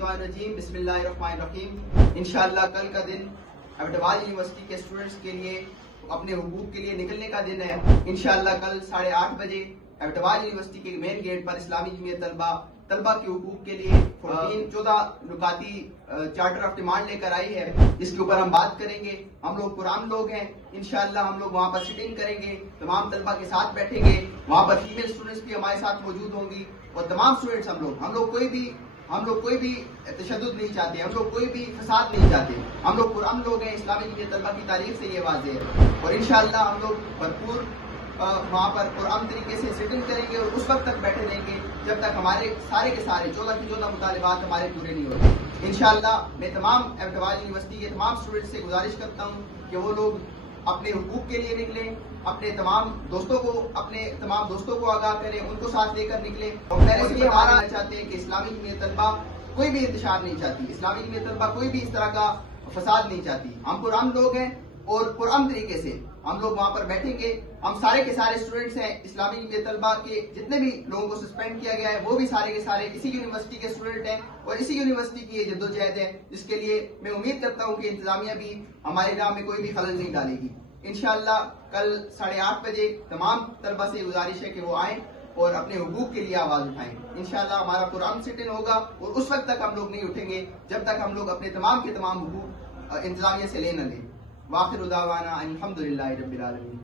मिनश्शैतानिर्रजीम बिस्मिल्लाहिर्रहमानिर्रहीम। इंशाअल्लाह कल का दिन अब्दवाल यूनिवर्सिटी के स्टूडेंट्स के लिए अपने हुकूक के लिए निकलने का दिन है। इंशाअल्लाह कल 8:30 बजे अब्दवाल यूनिवर्सिटी के मेन गेट पर इस्लामी जमीयत तलबा के हुकूक के लिए 14 नुकाती चार्टर ऑफ डिमांड लेकर आई है, जिसके ऊपर हम बात करेंगे। हम लोग पुराने लोग हैं, इंशाअल्लाह हम लोग वहाँ पर सिटिंग करेंगे, तमाम तलबा के साथ बैठेंगे। वहाँ पर फीमेल स्टूडेंट्स भी हमारे साथ मौजूद होंगी और तमाम स्टूडेंट्स हम लोग कोई भी तशद्दुद नहीं चाहते, हम लोग कोई भी फसाद नहीं चाहते। हम लोग पुराने लोग हैं, इस्लामी जमीयत तलबा की तारीख से ये वाज़ेह है। और इंशाअल्लाह हम लोग भरपूर वहाँ पर पुरान तरीके से सिटिंग करेंगे और उस वक्त तक बैठे रहेंगे जब तक हमारे सारे के सारे 14 के 14 मुतालिबात हमारे पूरे नहीं होते। इंशाअल्लाह मैं तमाम अब्दवाल यूनिवर्सिटी के तमाम स्टूडेंट्स से गुजारिश करता हूँ कि वो लोग अपने हुकूक के लिए निकलें, अपने तमाम दोस्तों को आगाह करें, उनको साथ लेकर निकलें। और पहले से हमारा चाहते हैं कि इस्लामी जमीयत तलबा कोई भी इंतशार नहीं चाहती, इस्लामी जमीयत तलबा कोई भी इस तरह का फसाद नहीं चाहती। हम पुरान लोग हैं और पुरान तरीके से हम लोग वहाँ पर बैठेंगे। हम सारे के सारे स्टूडेंट्स हैं, इस्लामी जमीयत तलबा के जितने भी लोगों को सस्पेंड किया गया है वो भी सारे के सारे इसी यूनिवर्सिटी के स्टूडेंट हैं और इसी यूनिवर्सिटी की ये जद्दोजहद है, जिसके लिए मैं उम्मीद करता हूँ कि इंतजामिया भी हमारे काम में कोई भी खलल नहीं डालेगी। इंशाअल्लाह कल 8:30 बजे तमाम तलबा से गुजारिश है कि वो आएँ और अपने हुकूक के लिए आवाज उठाएं। इंशाअल्लाह हमारा कुरान सिट इन होगा और उस वक्त तक हम लोग नहीं उठेंगे जब तक हम लोग अपने तमाम के तमाम हुकूक इंतजामिया से ले न लें। वाखिर दावाना अनिल हम्दुलिल्लाहि रब्बिल आलमीन।